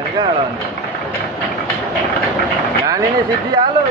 नि कहाँ लान्छ घानी नै सिद्धिहाल्यो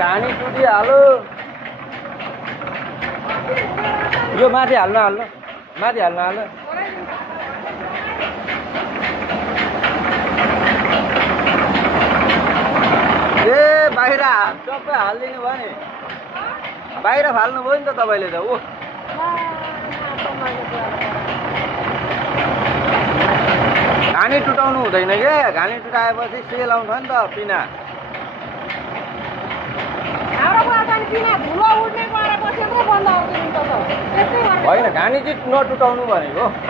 घानी टुटिहाल्यो यो माथि हाल्नु माथि हाल्नु ए बाहिर सबै हालिदिनु भयो नि बाहिर फाल्नुभयो नि त तपाईँले त ओ घानी टुटाउनु हुँदैन क्या घानी टुटाएपछि सेल आउँछ नि त पिना होइन घानी चाहिँ नटुटाउनु भनेको